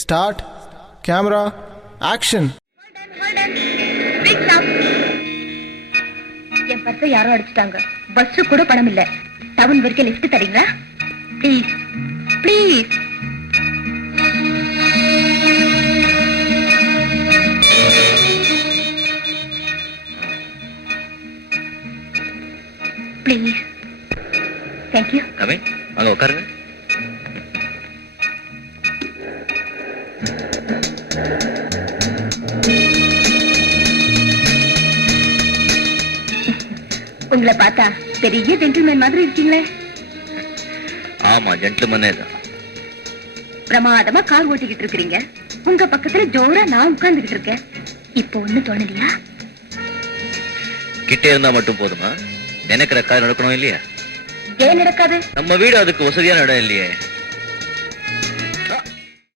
Start, camera, action. என் பர்ஸை யாரோ அடிச்சுட்டாங்க. Bus கூட பணம் இல்ல. டவுன் வரைக்கும் லிஃப்ட் தரீங்களா? Please please. Please. Thank you. Coming. வாங்க உட்காருங்க. உங்களை பார்த்தா பெரிய ஜென்டில்மேன் மாதிரி இருக்கீங்களே. ஆமா, ஜென்டில்மேனே தான். பிரமாதமா கார் ஓட்டிக்கிட்டு இருக்கிறீங்க. உங்க பக்கத்துல ஜோரா நான் உட்கார்ந்துகிட்டு இருக்கேன். இப்போ ஒண்ணு தோணலையா? கிட்டே இருந்தா மட்டும் போதுமா? நினைக்கிற கார் நடக்கணும் இல்லையா? ஏன் நடக்காது? நம்ம வீடு அதுக்கு வசதியான இடம் இல்லையே.